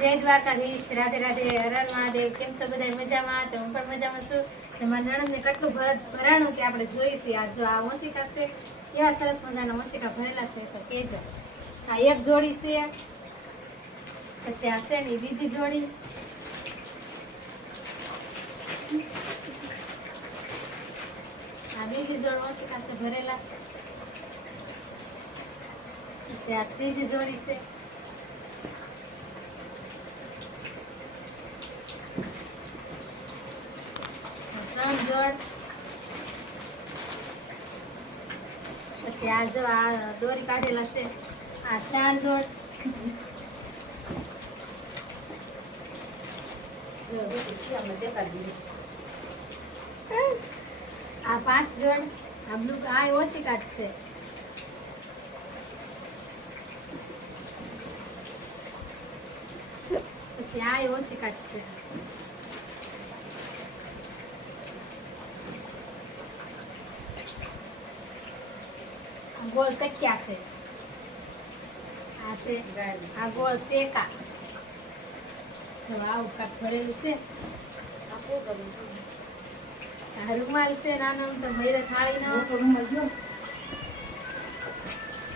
જય દ્વારકાધીશ, રાધે રાધે, હર હર મહાદેવ. કેમ છો બધા? મજામાં? તો હું પણ મજામાં છું. મારા નણંદને કેટલું ભરાણું કે આપણે જોઈશું. આ જો આ ઓશિકા છે, કેવા સરસ મજાના ઓશિકા ભરેલા છે તો કહેજો. આ એક જોડી છે, પછી આ છે ને બીજી જોડી, આ બીજી જોડ ઓશિકા છે ભરેલા, પછી આ ત્રીજી જોડી છે, ત્રણ જોડ, પછી આ જો આ દોરી કાઢેલા છે, આ ચાર જોડ, આ પાંચ જોડ, આ બ્લુ આ ઓશિકા જ છે, પછી આ ઓશિકા જ છે, ગોળ તકિયા છે, આ છે આ ગોળ ટેકા, આવું કાક ભરેલું છે, આ રૂમાલ છે નાનો તો મયરે થાળી નો,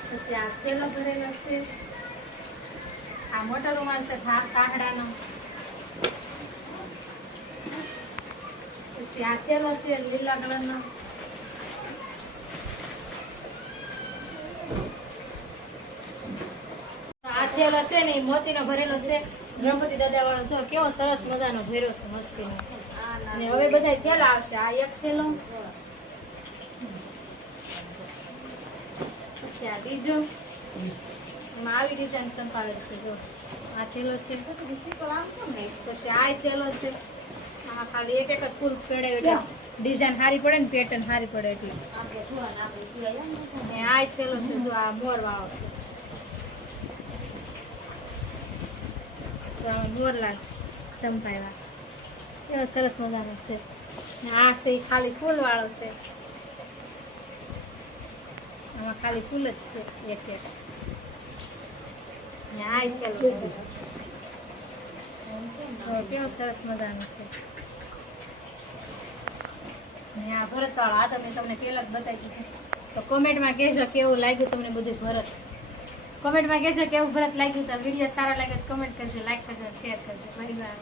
પછી આ થેલો ભરેલો છે, આ મોટો રૂમાલ છે કાહડાનો, પછી આ થેલો છે લીલા કલરનો, આ થેલો છે ને મોતીનો ભરેલો છે, ગણપતિ દાદા વાળો છો કેવો સરસ મજાનો ભેરો છે મસ્તીનો. અને હવે બધા થેલા આવશે. આ એક થેલો, પછી આ બીજો, એમાં આવી ડિઝાઇન સંપાવેલ છે. જો આ થેલો છે, પછી આ થેલો છે, આ ખાલી એક એક જ ફૂલ પડે એટલે ડિઝાઇન સારી પડે ને પેટર્ન સારી પડે એટલે. અને આ થેલો છે, જો આ મોર વાળો છે, મોરલા સંપાયેલા એવો સરસ મજાનો છે. ને આ છે એ ખાલી ફૂલ વાળો છે, આમાં ખાલી ફૂલ જ છે એક એક. ને આ થેલો છે, કેવો સરસ મજાનો છે. ને આ ભરત વાળો, આ તમે તમને પહેલા જ બતાવી દીધું. તો કોમેન્ટમાં કહેજો કેવું લાગ્યું તમને બધું ભરત. કોમેન્ટમાં કહેજો કેવું ભરત લાગ્યું. તો વિડીયો સારા લાગે તો કમેન્ટ કરજો, લાઈક કરજો, શેર કરજો. પરિવાર